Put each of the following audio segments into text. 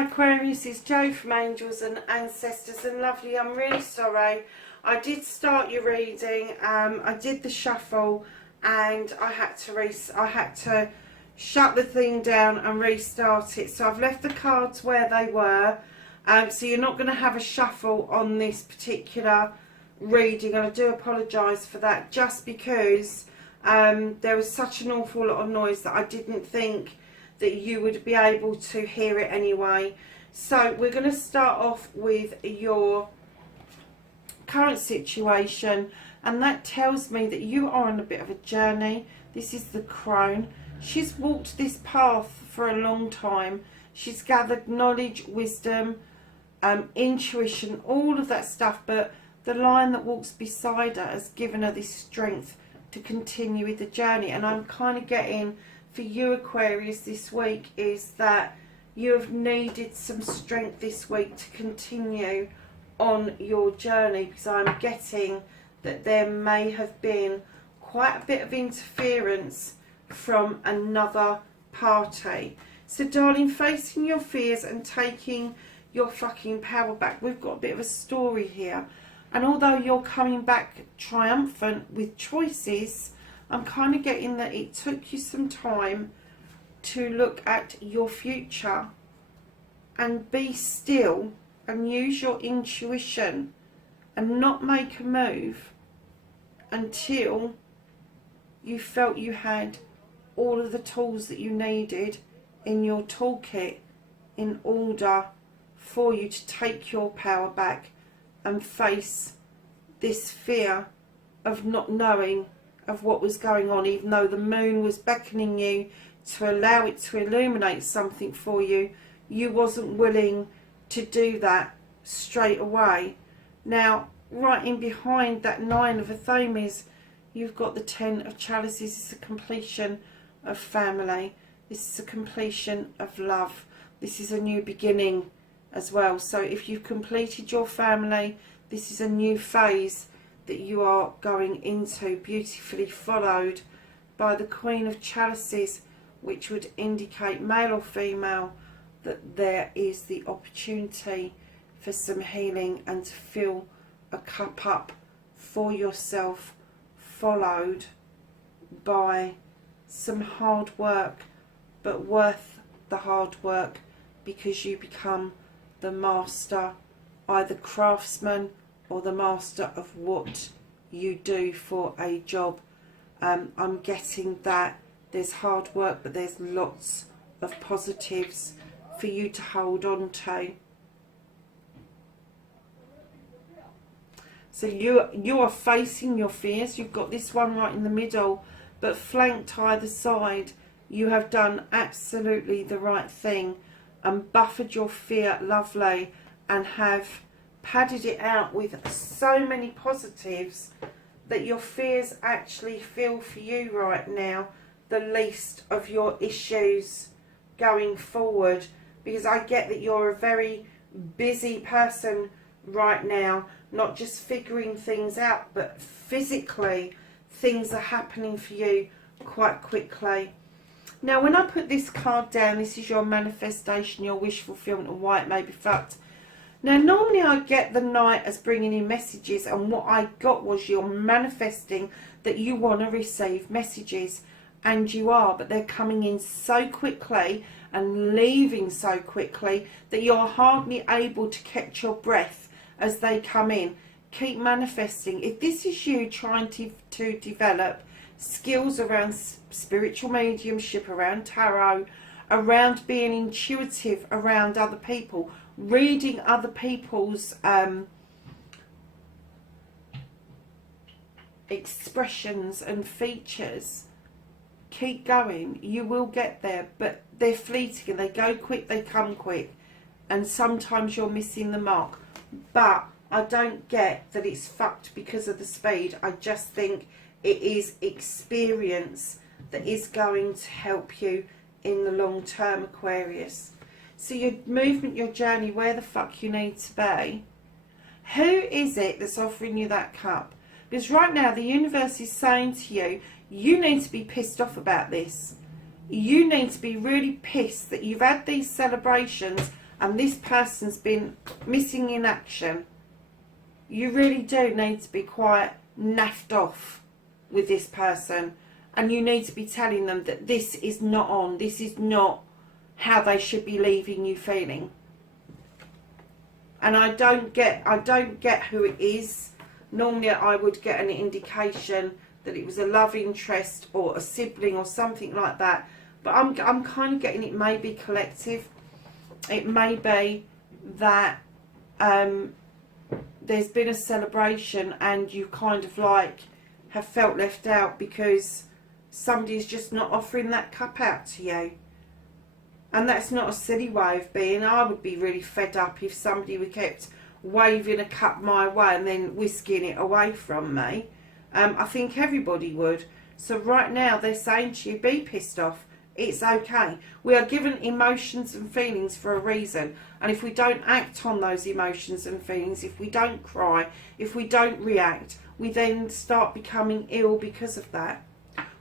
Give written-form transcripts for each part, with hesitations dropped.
Hi Aquarius, it's Jo from Angels and Ancestors, and lovely, I'm really sorry. I did start your reading, I did the shuffle and I had to shut the thing down and restart it. So I've left the cards where they were, so you're not going to have a shuffle on this particular reading, and I do apologise for that, just because there was such an awful lot of noise that I didn't think that you would be able to hear it anyway. So we're going to start off with your current situation, and that tells me that you are on a bit of a journey. This is the crone. She's walked this path for a long time. She's gathered knowledge, wisdom, intuition, all of that stuff, but the lion that walks beside her has given her this strength to continue with the journey. And I'm kind of getting, for you Aquarius this week, is that you have needed some strength this week to continue on your journey, because I'm getting that there may have been quite a bit of interference from another party. So darling, facing your fears and taking your fucking power back. We've got a bit of a story here, and although you're coming back triumphant with choices, I'm kind of getting that it took you some time to look at your future and be still and use your intuition and not make a move until you felt you had all of the tools that you needed in your toolkit in order for you to take your power back and face this fear of not knowing of what was going on. Even though the moon was beckoning you to allow it to illuminate something for you, you wasn't willing to do that straight away. Now, right in behind that 9 of Athames, you've got the 10 of Chalices. It's a completion of family. This is a completion of love. This is a new beginning as well. So if you've completed your family, this is a new phase that you are going into, beautifully followed by the Queen of Chalices, which would indicate, male or female, that there is the opportunity for some healing and to fill a cup up for yourself, followed by some hard work, but worth the hard work, because you become the master, either craftsman or the master of what you do for a job. I'm getting that there's hard work, but there's lots of positives for you to hold on to. So you are facing your fears. You've got this one right in the middle, but flanked either side. You have done absolutely the right thing and buffered your fear lovely, and have padded it out with so many positives that your fears actually feel for you right now the least of your issues going forward. Because I get that you're a very busy person right now, not just figuring things out, but physically things are happening for you quite quickly. Now, when I put this card down, this is your manifestation, your wish fulfillment, and why it may be fucked. Now, normally I get the Knight as bringing in messages, and what I got was you're manifesting that you want to receive messages, and you are, but they're coming in so quickly and leaving so quickly that you're hardly able to catch your breath as they come in. Keep manifesting. If this is you trying to develop skills around spiritual mediumship, around tarot, around being intuitive around other people, reading other people's expressions and features, keep going. You will get there, but they're fleeting and they go quick, they come quick, and sometimes you're missing the mark. But I don't get that it's fucked because of the speed. I just think it is experience that is going to help you in the long term, Aquarius. So your movement, your journey, where the fuck you need to be. Who is it that's offering you that cup? Because right now the universe is saying to you, you need to be pissed off about this. You need to be really pissed that you've had these celebrations and this person's been missing in action. You really do need to be quite naffed off with this person, and you need to be telling them that this is not on, this is not how they should be leaving you feeling. And I don't get who it is. Normally I would get an indication that it was a love interest or a sibling or something like that, but I'm kind of getting it may be collective. It may be that there's been a celebration and you kind of like have felt left out because somebody's just not offering that cup out to you. And that's not a silly way of being. I would be really fed up if somebody would kept waving a cup my way and then whisking it away from me. I think everybody would. So right now they're saying to you, be pissed off. It's okay. We are given emotions and feelings for a reason. And if we don't act on those emotions and feelings, if we don't cry, if we don't react, we then start becoming ill because of that.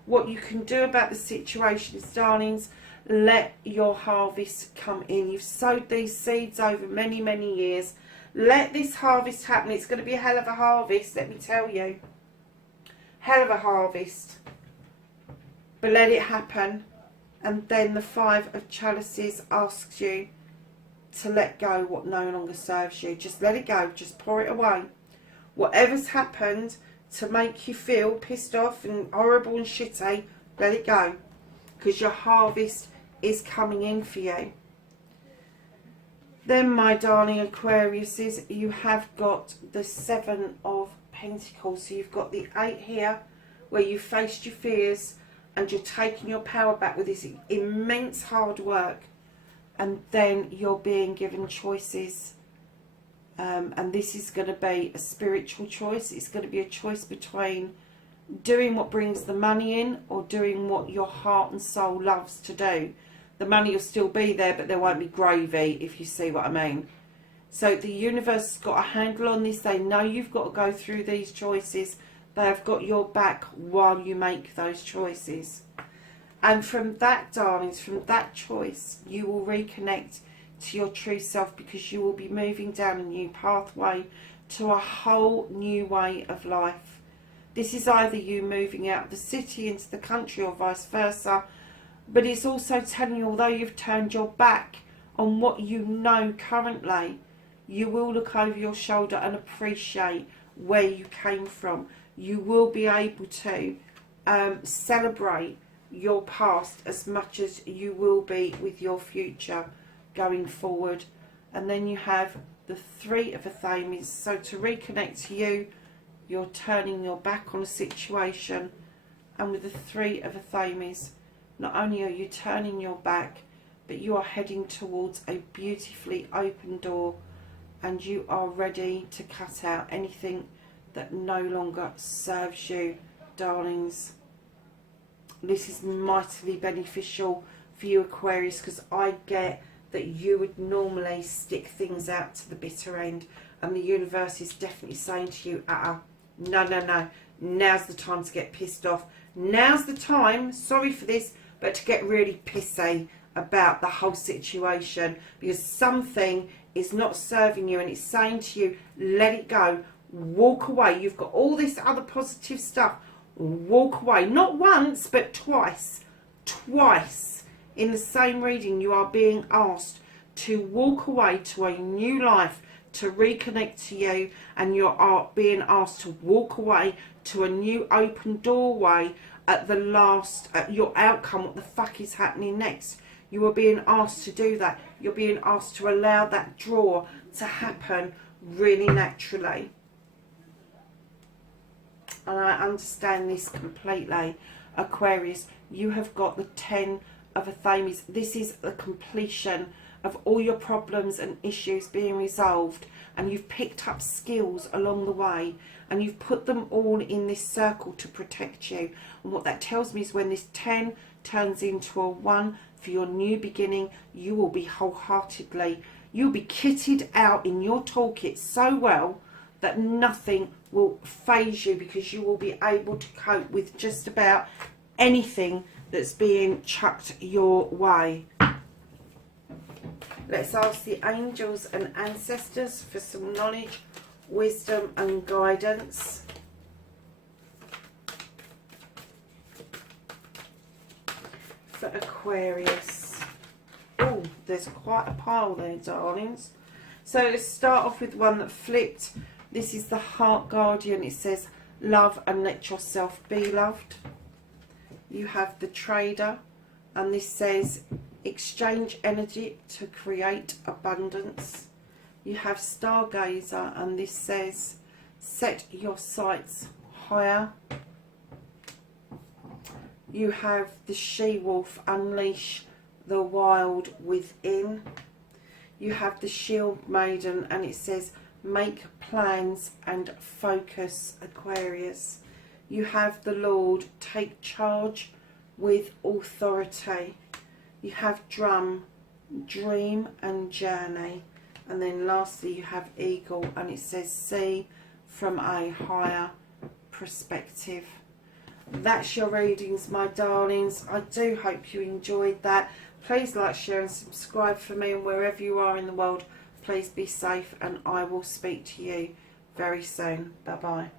What you can do about the situation is, darlings, let your harvest come in. You've sowed these seeds over many, many years. Let this harvest happen. It's going to be a hell of a harvest, let me tell you. Hell of a harvest. But let it happen. And then the Five of Chalices asks you to let go what no longer serves you. Just let it go. Just pour it away. Whatever's happened to make you feel pissed off and horrible and shitty, let it go. Because your harvest is coming in for you. Then, my darling Aquariuses, you have got the Seven of Pentacles. So you've got the 8 here, where you faced your fears and you're taking your power back with this immense hard work. And then you're being given choices. And this is going to be a spiritual choice. It's going to be a choice between doing what brings the money in or doing what your heart and soul loves to do. The money will still be there, but there won't be gravy, if you see what I mean. So the universe has got a handle on this. They know you've got to go through these choices. They have got your back while you make those choices. And from that, darlings, from that choice, you will reconnect to your true self, because you will be moving down a new pathway to a whole new way of life. This is either you moving out of the city into the country or vice versa. But it's also telling you, although you've turned your back on what you know currently, you will look over your shoulder and appreciate where you came from. You will be able to celebrate your past as much as you will be with your future going forward. And then you have the Three of Athames. So to reconnect to you, you're turning your back on a situation. And with the Three of Athames, not only are you turning your back, but you are heading towards a beautifully open door, and you are ready to cut out anything that no longer serves you, darlings. This is mightily beneficial for you, Aquarius, because I get that you would normally stick things out to the bitter end, and the universe is definitely saying to you, no, now's the time to get pissed off. Now's the time, sorry for this, but to get really pissy about the whole situation, because something is not serving you and it's saying to you, let it go, walk away. You've got all this other positive stuff, walk away. Not once, but twice in the same reading you are being asked to walk away to a new life, to reconnect to you, and you are being asked to walk away to a new open doorway at the last, your outcome, what the fuck is happening next. You are being asked to do that. You're being asked to allow that draw to happen really naturally. And I understand this completely, Aquarius. You have got the 10 of Athames. This is the completion of all your problems and issues being resolved, and you've picked up skills along the way, and you've put them all in this circle to protect you. And what that tells me is when this 10 turns into a 1 for your new beginning, you will be wholeheartedly, you'll be kitted out in your toolkit so well that nothing will faze you, because you will be able to cope with just about anything that's being chucked your way. Let's ask the angels and ancestors for some knowledge, wisdom and guidance. For Aquarius. Oh, there's quite a pile there, darlings. So let's start off with one that flipped. This is the Heart Guardian. It says, love and let yourself be loved. You have the Trader, and this says, exchange energy to create abundance. You have Stargazer, and this says, set your sights higher. You have the She-Wolf, unleash the wild within. You have the Shield Maiden, and it says, make plans and focus, Aquarius. You have the Lord, take charge with authority. You have Drum, dream and journey. And then lastly you have Eagle, and it says, see from a higher perspective. That's your readings, my darlings. I do hope you enjoyed that. Please like, share and subscribe for me, and wherever you are in the world, please be safe, and I will speak to you very soon. Bye bye.